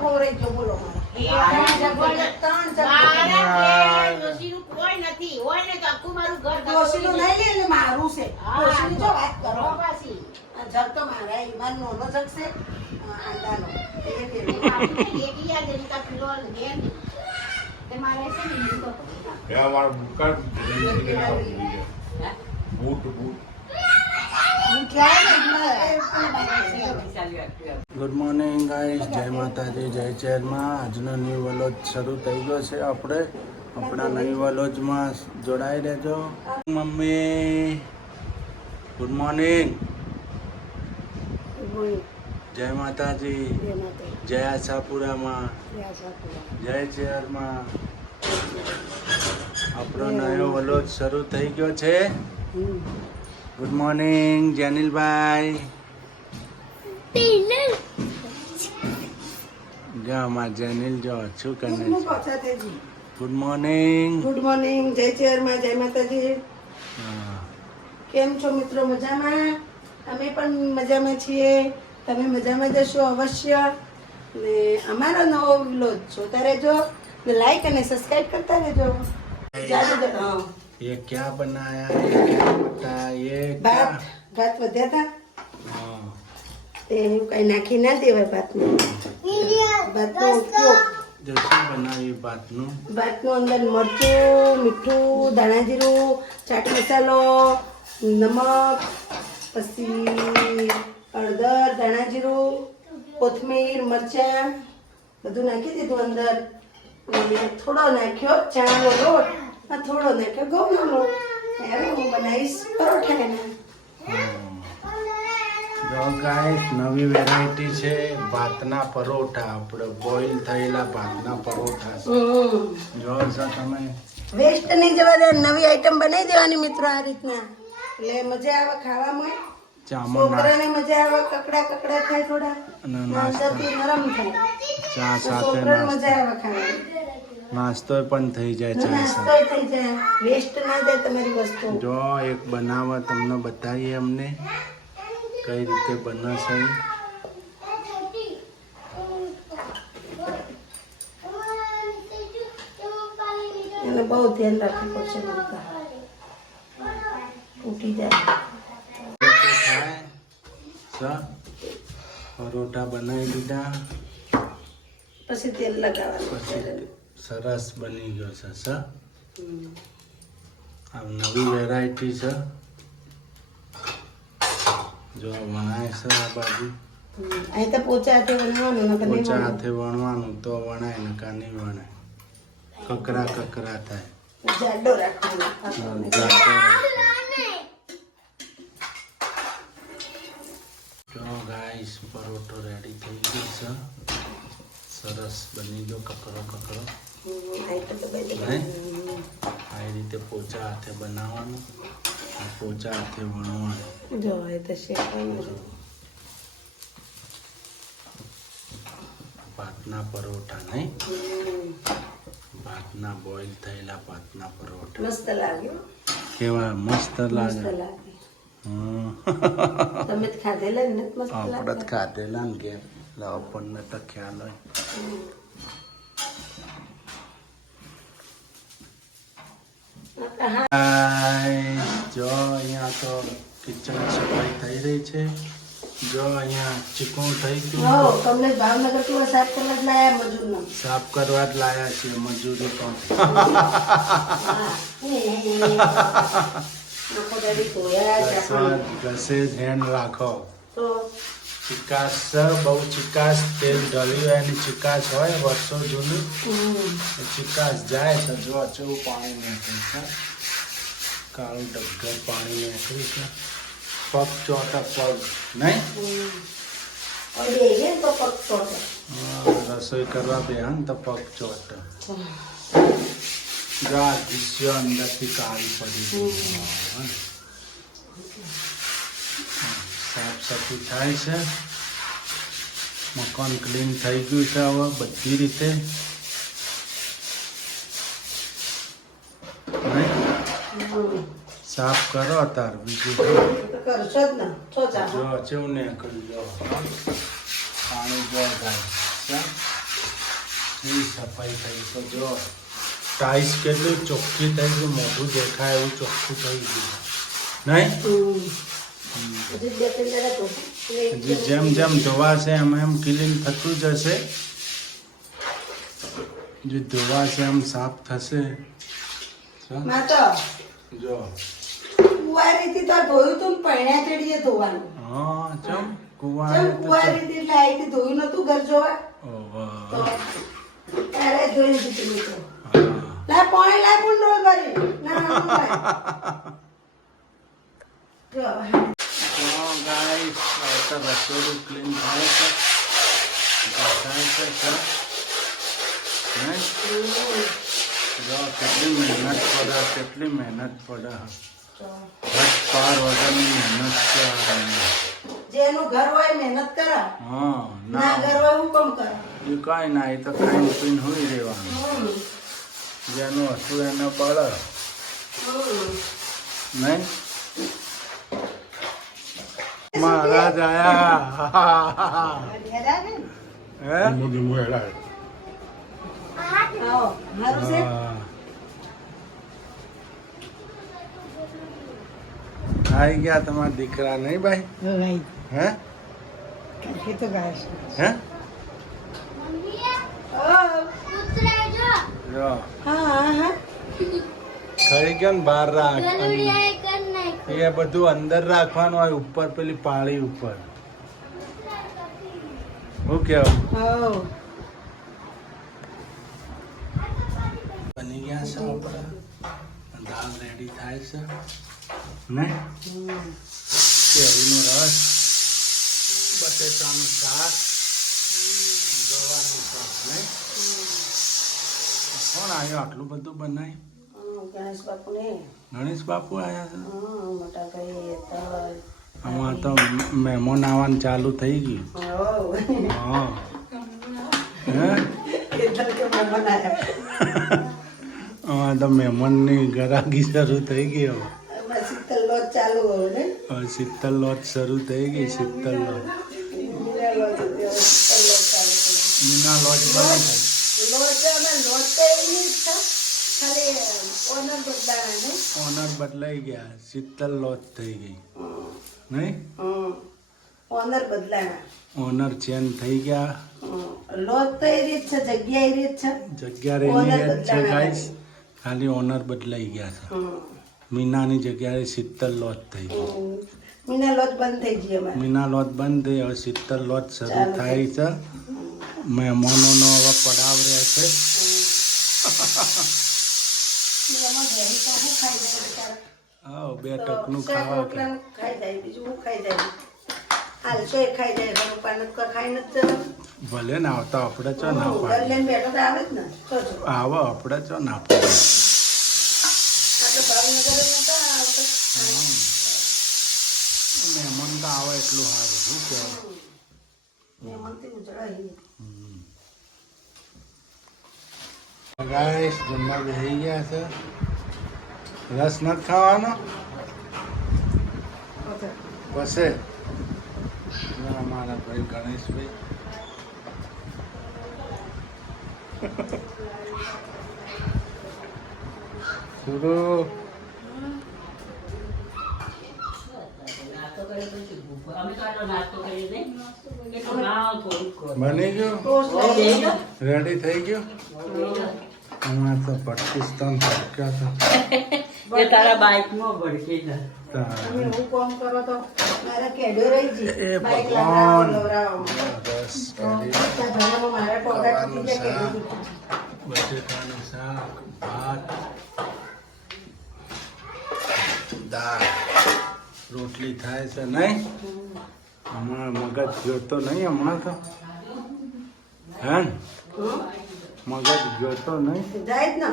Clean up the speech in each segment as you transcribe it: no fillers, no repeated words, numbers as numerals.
ખોરાઈ ગયો બોલો ડોશીનું નહીં લે એટલે મારું છે ડોશીની જો વાત કરો પાછી જગ તો મારા ઈમાન નોનો જગ છે આંદાનો એ ગુડ મોર્નિંગ ગાઈસ, જય માતાજી, જય ચેરમાં. આજનો ન્યૂ વલોજ શરૂ થઈ ગયો છે. આપણા ન્યૂ વલોજમાં જોડાઈ રહેજો. મમ્મી ગુડ મોર્નિંગ, જય માતાજી, જય આશાપુરામાં, જય ચેરમાં. આપણો નવો વલોજ શરૂ થઈ ગયો છે. Good morning Jenilbhai. જો અમાર જેનિલ જો શું કરે છે. Good morning. ગુડ મોર્નિંગ, જય ચેરમાં, જય માતાજી. કેમ છો મિત્રો? મજામાં? અમે પણ મજામાં છીએ. તમે મજામાં જશો અવશ્ય. ને અમારો નવો વ્લોગ જોતા રહેજો, ને લાઈક અને સબસ્ક્રાઇબ કરતા રહેજો. ये क्या बनाया, ये क्या पता, ये ભાત વધ્યા હતા તે હું કઈ નાખી ના દેવાય ભાતમાં. ભાતનો ઉપયોગ जो શું બનાવ્યું ભાતનું અંદર મરચું, મીઠું, ધાણા જીરું, ચાટ મસાલો, નમક, પછી હળદર, ધાણા જીરું, કોથમીર, મરચાં બધું નાખી દીધું અંદર. થોડો નાખ્યો ચણાનો લોટ, થોડો નાખ્યો ઘઉંનો લોટ. હવે હું બનાવીશ પરોઠા એના. જો ગાઈસ, નવી વેરાયટી છે ભાતના પરોઠા. આપણે બોઇલ થયેલા ભાતના પરોઠા છે. જો છો તમે, વેસ્ટ નહીં જવા દે, નવી આઈટમ બનાવી દેવાની મિત્રો આ રીતના. એટલે મજા આવે ખાવામાં, છોકરાને મજા આવે. કકડા કકડા થાય થોડા, અંદરથી નરમ થાય, ચા સાથે છોકરાને મજા આવે ખાવાની. નાસ્તો પણ થઈ જાય ચા નાસ્તો સાથે. થઈ જાય, વેસ્ટ ના જાય તમારી વસ્તુ. જો એક બનાવવા તમને બતાવીએ અમને કઈ રીતે બને છે. એને બહુ ધ્યાન રાખવું પડશે, તૂટી જાય. પરોઠા બનાવી દીધા, પછી તેલ લગાવવાનું. પછી સરસ બની ગયો છે. આ નવી વેરાયટી છે. જો વણાય છે આ બાજુ. અહીં તો પોચા હાથે વણવાનું, નકર નહીં ઓછા વણવાનું. હાથે વણવાનું તો વણાય, ને કા નહીં વણાય. કકરા કકરા થાય. જાડો રાખવાનો. જો ગાઈસ, પરોઠો રેડી થઈ ગયો છે. સરસ બની ગયો, કકરો કકરો. આ રીતે પોચા હાથે બનાવવાનું, પોચા હાથે વણવાનું. જો એ તો શેકવાનું. ભાતના પરોઠા નહીં, ભાતના બોઇલ થયેલા ભાતના પરોઠા. મસ્ત લાગ્યો, કેવા મસ્ત મસ્ત લાગે. લાગે. તમે જ ખાધેલા ને? મસ્ત આપણે જ લાગે. ખાધેલા ને કે આપણને તો ખ્યાલ હોય. જો અહીંયા તો કિચન સફાઈ થઈ રહી છે. જો અહીંયા ચીકણું થઈ ગયું, તમને ભાવનગર થી સાફ કરવા જ લાયા મજૂર નો. સાફ કરવા જ લાયા છીએ મજૂરી પણ. ઘસે ધ્યાન રાખો. ચિકાસ છે, બહુ ચિકાસ. તેલ ઢળ્યું હોય એની ચિકાસ હોય વર્ષો જૂની, ચિકાસ જાય છે. જો અચવું પાણી નીકળે છે, કાળું ડગર પાણી નીકળ્યું છે. પગ ચોટા પગ નહીં. રસોઈ કરવા બે તો પગ ચોટ. ઘીસ્યો અંદરથી કાળી પડી ગઈ. સાફ સફાઈ થાય છે. મકાન ક્લીન થઈ ગયું છે હવે બધી રીતે. સાફ કરો તાર બીજું કરશો જ ને. જો ચેવું ને કર્યું. જો પાણી જો ગાય એ સફાઈ થઈ તો જો ટાઈસ કેટલી ચોખ્ખી થઈ ગઈ, મોઢું દેખાય એવું ચોખ્ખું થઈ ગયું નહીં. હજી બે ત્રણ દાડા તો હજી જેમ જેમ ધોવાશે એમ એમ ક્લીન થતું જશે, જે ધોવાશે એમ સાફ થશે. માં તો જો કુંવારીથી તો ધોયું તું ને પૈણ્યા ચડીએ ધોવાનું. હા ચમ કુવા ચમ કુંવારીથી એટલે આઈથી ધોયું નતું ઘર જોવા તો ત્યારે ધોઈ દીધું મેં તો. લાય પાણી લાય પણ ડોલ ભરી. ના ના લાય. જો ગાઈસ તો રસોડું ક્લીન થાય છે, ઘસાય છે નહીં. જો કેટલી મહેનત પડે, કેટલી મહેનત પડે, હદ પાર વગરની મહેનત છે આ રહીને. જેનું ઘર હોય મહેનત કરે, હા ના ઘર હોય હું કેમ કરે. એ કાંઈ ના, એ તો ખાઈને પીને હોઈ રહેવાનું. જેનું હતું એને બળે નહીં. મહારાજ આયા હે આવો, હારું છે? આવી ગયા તમારા દીકરા નહીં ભાઈ? હે હે જો ખાઈ ગયો ને બહાર રાખ. એ બધું અંદર રાખવાનું હોય, ઉપર પેલી પાળી ઉપર. શું કેવું? આવો. બની ગયા છે આપણા, દાળ રેડી થાય છે ને. કેરીનો રસ, બટેટાનું શાક, ગવાનું શાક નહીં. કોણ આવ્યો આટલું બધું બનાવી? ગણેશ બાપુ ને ગણેશ બાપુ આવ્યા છે. મોટા ભાઈ તલ. આમાં તો મહેમાન આવવાનું ચાલુ થઈ ગયું. હા હે આમાં તો મહેમાનની ગરાગી શરૂ થઈ ગઈ. હવે શીતલ લોટ ચાલુ હોય ને. હવે શીતલ લોટ શરૂ થઈ ગઈ. શીતલ લોટ, મીરા લોટ શીતલ લોટ ચાલુ કરે. મીના લોટ બને છે. લોટ અમે લોટ તો એની જ છે, ખાલી ઓનર બદલાણા ને. ઓનર બદલાઈ ગયા, શીતલ લોટ થઈ ગઈ નહીં. ઓનર બદલાણા, ઓનર ચેન્જ થઈ ગયા. લોટ તો એ રીત છે, જગ્યા એ રીત છે. જગ્યા રેની જ છે ગાઈસ, ખાલી ઓનર બદલાઈ ગયા છે. મીનાની જગ્યાએ શીતલ લોટ થઈ ગઈ. મીના લોટ બંધ થઈ ગઈ અમારે. મીના લોટ બંધ થઈ, હવે શીતલ લોટ શરૂ થાય છે. મહેમાનોનો હવે પડાવ રહે છે. એમાં ઘેરી તો હું ખાઈ જાય બિચારા. હા, બે ટકનું શાક ખાવા કે રોટલા ખાઈ જાય, બીજું હું ખાઈ જાય. હાલ તો એ ખાઈ જાય, ઘણું પાન ખાઈ નથી જવાનું. ભલે ને આવતા આપણે ચો ના ઘર પાડે. લઈને બેઠો તો આવે જ ને. તો જો આવો આપણે ચો ના પાડે. આપણે ભાવનગર નતા આવતા. મહેમાન તો આવે એટલું સારું. શું કહેવાય? મહેમાનથી ઉજળાઈ. ગાઈસ જમવા બેસી ગયા છે. રસ નથી ખાવાનો બસે. મારા ભાઈ ગણેશભાઈ શરૂ બની ગયું, રેડી થઈ ગયું. હમણાં તો પાકિસ્તાન ફરક્યા હતા. તારા બાઈકમાં ભડકી જાય. તમે એવું કામ કરો તો મારા કેડો રહી ગઈ. એ બાઈક ભગવાન. લવરાવો. બસ બધા ઘરમાં મારા ટોગા તૂટી જાય, કેડો તૂટી જાય. બટેટાનું શાક, ભાત, દાળ, રોટલી થાય છે નહીં. હમણાં મગજ જોતો નહીં. હમણાં તો હે ને? મગજ જોતો નહીં. જાય જ ને.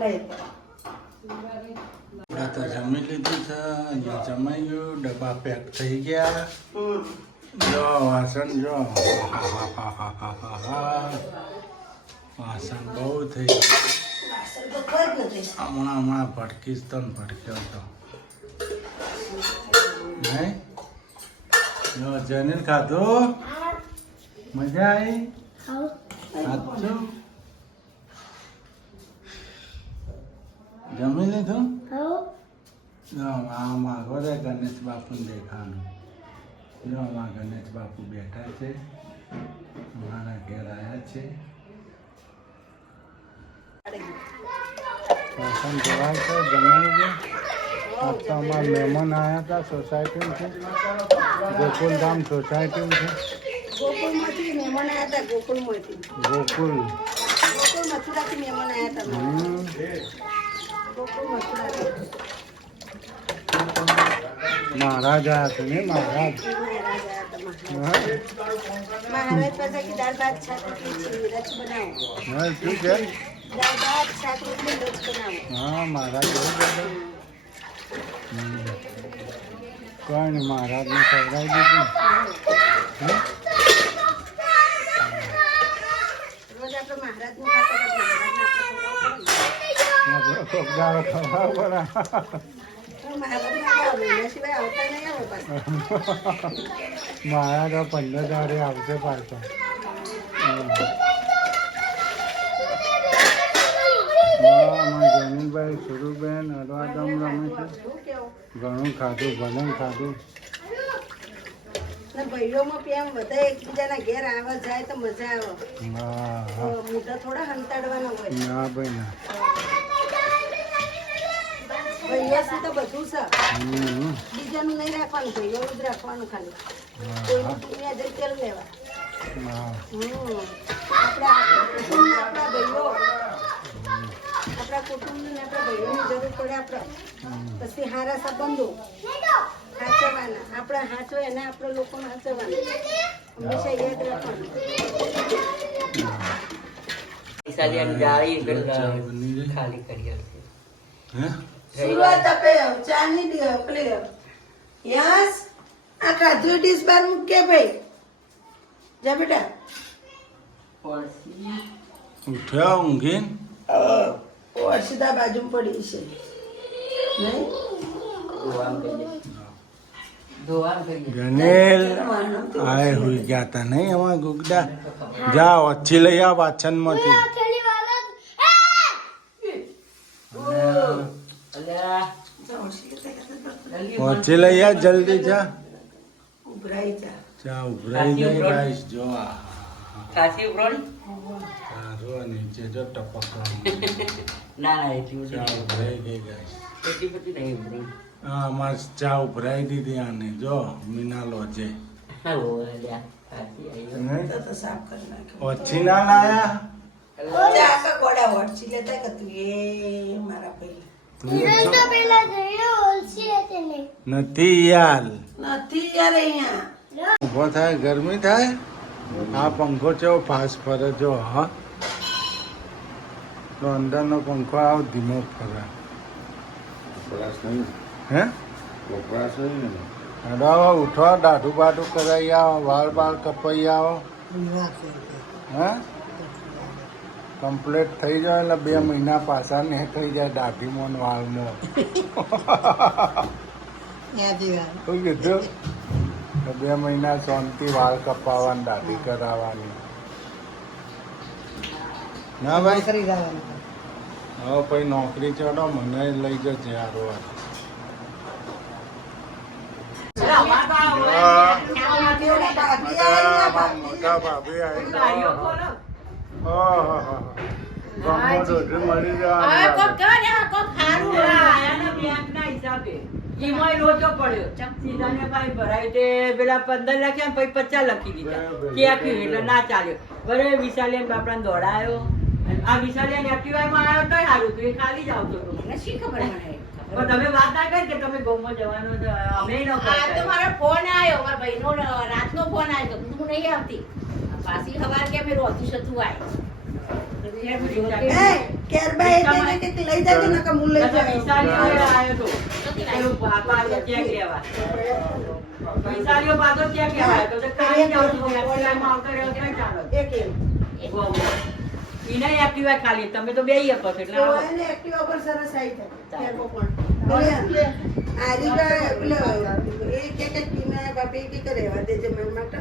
લઈ. આપણે તો જમી લીધું છે. અહીંયા જમાઈ ગયું, ડબ્બા પેક થઈ ગયા. જો વાસણ જો, વાસણ બહુ થઈ ગયું. વાસણ તો કોઈ જ નથી. હમણાં પાકિસ્તાન ભટક્યો હતો નહીં. જો જનીલ ખાધું, મજા આવી. સાચું જમી લીધું આ માગો રે ગણેશ બાપુને દેખાનું જો આમાં ગણેશ બાપુ બેઠા છે અમારા ઘેર આવ્યા છે વાસણ ધોવાય છે જમાઈ ગયું આજ તો અમારા મહેમાન આવ્યા હતા સોસાયટીમાંથી ગોકુલધામ સોસાયટીમાંથી ગોકુળમાંથી મહેમાન આવ્યા હતા ગોકુળમાંથી ગોકુલ મથુરાથી મહેમાન આવ્યા હતા ગોકુળ મથુરાથી મહારાજ આવ્યા છે ને મહારાજ મહારાજ પાસે કે દાળ ભાત શાક રોટલી રસ બનાવો હા શું છે દાળ ભાત શાક રોટલી રસ બનાવો હા મહારાજ એવું બધા કોઈ નહીં મહારાજને ખવડાવી દીધું હે? રોજ આપણે મહારાજનું ખાતા હતા, મહારાજને આપણે કોક દાડો ખવડાવવું પડે મહારાજ સિવાય આવતા નહીં આવે પાછા. મહારાજ 15 દાડે આવશે પાછો જમીનભાઈ સુરુબેન અરવાદમ રમે છે શું કેવું ઘણું ખાધું ભલે ખાધું ને ભાઈઓમાં પ્રેમ વધે એકબીજાના ઘેર આવે જાય તો મજા આવે હા હા મોઢા થોડા હંતાડવાના હોય ના ભાઈ ના ભાઈઓ શું તો બધું છે હમ. બીજાનું નહીં રાખવાનું ભાઈઓ જ રાખવાનું ખાલી કોઈનું દુનિયા જઈ તેલ લેવા હા આપણા ભાઈઓ આપણા કુટુંબને આપણા ભાઈઓની જરૂર પડે આપણે પછી સારા સંબંધો સાચવવાના આપણે સાચવે એને આપણે લોકોને સાચવવાના હંમેશા યાદ રાખવાનું ખાલી કરી આપશે. હે શરૂઆત આપે ચાની પેલી યસ આ ખાધું ડીશ બાર મૂકે ભાઈ જા બેટા પડશી. ઉઠ્યો ઊંઘીન વર્ષિતા બાજુમાં પડી છે નહીં ધોવાનું કરી દે. ધોવાનું કરી દે. ગનેલ આય હુઈ ગયા તા નહીં એમાં ગુગડા જા ઓછી લઈ આ વાછનમાંથી અલ્યા, ઓછી લઈ આ જલ્દી જા ઉભરાઈ જા ચા ઉભરાઈ ગઈ ગાઈસ જો આ ખાસી ઉભરો ને? સારું નીચે જો ટપકવા ના ના એટલી બધી ચા નહીં. ઉભરાઈ ગઈ ગાઈસ એટલી બધી નહીં ઉભરો. હા અમાર ચા ઉભરાઈ દીધી આને જો મીના લોજે ઓ અલ્યા, ખાસી આવ્યો. તો સાફ કરી નાખ્યો ઓછી ના લાયા ચા કા ગોડા વળચી લેતા કે તું એ મારા ભાઈ નથી યાર નથી યાર અહીંયા ઊભો થાય ગરમી થાય આ પંખો ચેવો ફાસ્ટ ફરે જો હા તો અંદરનો પંખો આવ ધીમો ફરે હે હેડો ઉઠો દાઢું બાઢું કરાવી આવો વાળ બાળ કપાઈ આવો હે કમ્પ્લીટ થઈ જાય એટલે 2 મહિના પાછા ને થઈ જાય દાઢીમાં ને વાળમાં શું કીધું તો 2 મહિના શાંતિ વાળ કપાવવાની દાઢી કરાવવાની ના ભાઈ કરી જવાનું હવે પછી નોકરી ચડો મને લઈ જજે હારો મોટા ભાભી આવી બારીઓ ખોલો. મળી આયાના જવાનું બેંકના હિસાબે. ઈમાંય લોચો પડ્યો. સીધાને ભાઈ ભરાય તે પેલા 15 લખ્યા ને પછી 50 લખી દીધા. ક્યાંથી એટલે ના ચાલ્યો. બરે વિશાલિયાન બાપડાને દોડાયો. અને આ વિશાલિયાની એક્ટિવામાં આવ્યો તોય સારું હતું. એ ખાલી જ આવતો હતો. મને શી ખબર મને પણ તમે વાત ના કરી કે તમે ગૌમાં જવાનો છો. અમે ન આ તો કરતા. મારો ફોન આવ્યો મારા ભાઈનો રાતનો ફોન આવ્યો તો હું નહીં આવતી પાછી સવાર કે અમે રોતું છતું એ કેરબા એ તેને કે લઈ જાજે નકા હું લઈ એટલે જાઉં વિશાલિયો આવ્યો હતો. પેલું પાછો ચેક લેવા. વિશાલિયો પાછો ચેક લેવા આવ્યો હતો. તો ખાલી જ આવતો હતો. એક્ટિવામાં આવતો રહ્યો ક્યાં ચાલો. એક એમ ગૌમાં. ઈને એક્ટિવા ખાલી તમે તો બેય શકો છો એટલે તો આવો. એને એક્ટિવા પર સરસ આવી થાય કેરબો પણ આરીબા પેલો એ કે ટીના બાપે કે રહેવા દેજે મન માટે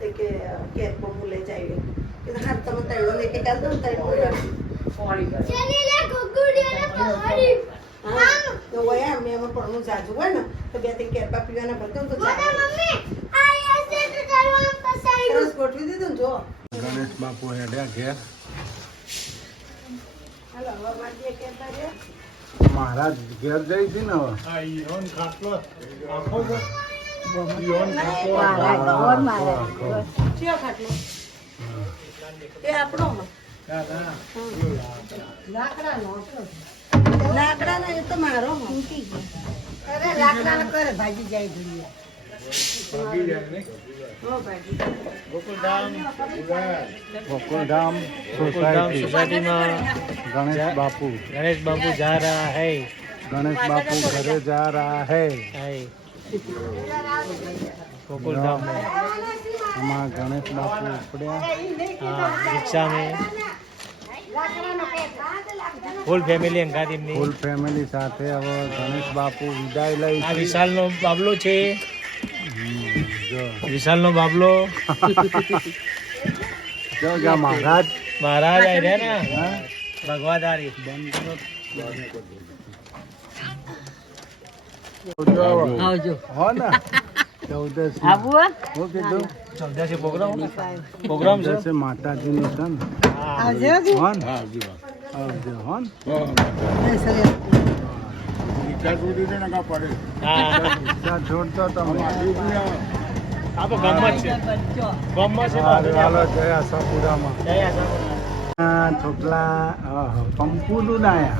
તે કે કેરબો હું લઈ જાય કે એક એક આલ દઉં ને તારી કોઈ પાણી કરે. હા તો વયા મેં એમાં પડનું જાજુ હોય ને તો બે ત્રણ કેરપા પીવાના ભરતું તો ચાલે સરસ ગોઠવી દીધું ને જો ગણેશ બાપુ હેડ્યા ઘેર હાલો હવે મારી કેરપા છે મહારાજ ઘેર જઈ છે ને હવે ચિયો ખાટલો એ આપણો લાકડાનો એ તો મારો અરે લાકડાનો કરે ભાજી જાય ગોકુલધામ સોસાયટીમાં गणेश बापू जा रहा है गणेश बापू घरे जा रहा है गोकुलधाम में हमारा गणेश बापू उपड़्या हाँ रिक्शा में फूल फैमिली અંગાતી ફૂલ ફેમિલી સાથે હવે ગણેશ બાપુ વિદાય લઈ આ વિશાલનો બાબલો છે જો વિશાલનો બાબલો જો જા મહારાજ મહારાજ આઈ રહ્યા ને હા ભગવાદારી બંધ કરો આવજો હો ને 14 આવું હું કીધું 14 પ્રોગ્રામ પ્રોગ્રામ છે છે માતાજીનું છે ને આવજો હો ને આવજો હો ને હા રિક્ષા છોડતો તમે આપો ગામમાં છે ગામમાં છે હાલો જય આશાપુરામાં જય આશાપુરા છોકલા પંપુનું નાયા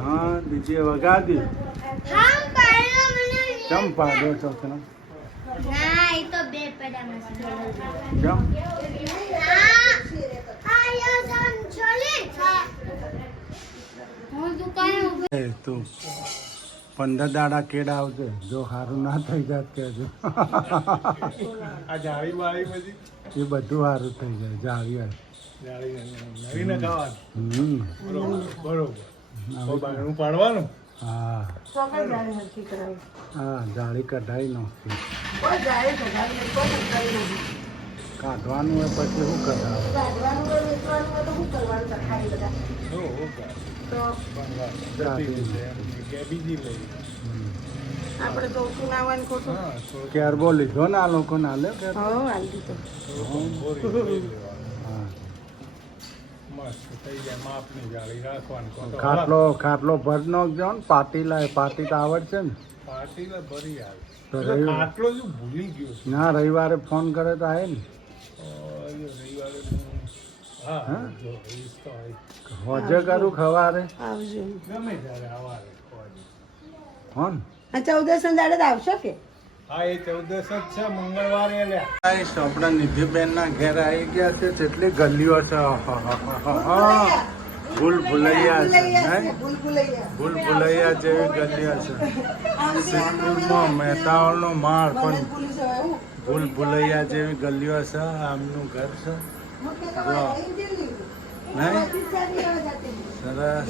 હા બીજે વગાડી ચમ પાડો છોકરા ચમ એ તું 15 દાડા કેડા આવશે જો સારું ના થઈ જાત કેજો આ જાળી વાળી બધી એ બધું સારું થઈ જાય જાવી નવીને ખાવાનું બરોબર બારણું પાડવાનું હા ચોકડ જાળી હરખી કરાવી હા જાળી કઢાઈ નાખી કોઈ જાળી કઢાવી કોઈ કઢાવી નથી કાઢવાનું હોય પછી શું કઢાવે કાઢવાનું હોય વેચવાનું હોય તો શું કરવાનું સરખાઈ બધા તો બીજી લઈ આપણે તો ઓછું ના હોય ને ખોટું કેરબો લીધો ને આ લોકો ના લે કે હો હાલ દીધો હા મસ્ત થઈ જાય માપની જાળી રાખવાની ખાટલો ભર નાખજો ને પાટી લાય પાટી તો આવડશે ને પાટીલા ભરી આવે તો રવિ- આટલો જ ભૂલી ગયો ના રવિવારે ફોન કરે તો આવે ને રવિવારે હા હા? જો રહીશ તો આવી. હોજે કરું ખવારે આવજો ગમે ત્યારે આવારે હો ને આ 14 દાડે તો આવશો કે હા એ 14 જ છે મંગળવારે લ્યા આપણા નિધિબેન ના ઘેર આવી ગયા છે કેટલી ગલીઓ છે ભૂલ ભૂલૈયા છે નહીં? ભૂલ ભૂલૈયા જેવી ગલીઓ છે સિદ્ધપુરમાં મહેતાઓનો માળ પણ ભૂલ ભૂલૈયા જેવી ગલીઓ છે આમનું ઘર છે નહીં સરસ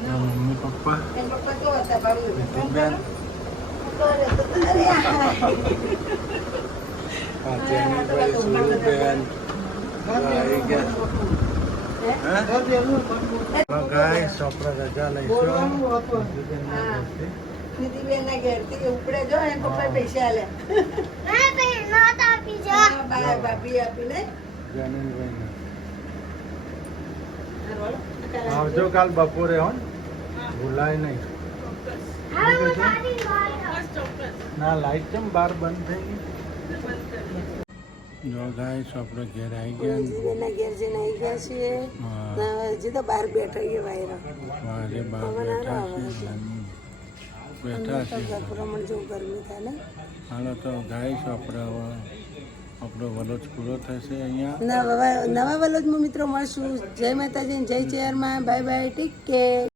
મમ્મી પપ્પા નિધિબેન જેનીભાઈ સુરુબેન આવી ગયા ગાય સોપરા રજા લઈશું નિધિબેન ના ઘેર થી ઉપડે જો એને પપ્પા પૈસા આલ્યા ભાભી આપીને જેનીભાઈ આવજો કાલ બપોરે હો ને? ભૂલાય નહીં ના લાઈટ કેમ બાર બંધ થઈ ગઈ જો ગાય સોપડો ઘેર આવી ગયા ને. નિધિબેનના ઘેર જઈને આવી ગયા છીએ હા. ને હજી તો બહાર બેઠા છીએ વાયરા વારે બાર બેઠા છે બેઠા છે પ્રમાણ જેવું ગરમી થાય ને હાલો તો ગાય સોપડો આપણો વલોચ પૂરો થશે અહીંયા નવા વલોજમાં મિત્રો મળશું જય માતાજી જય ચેરમાં બાય બાય ટીક કે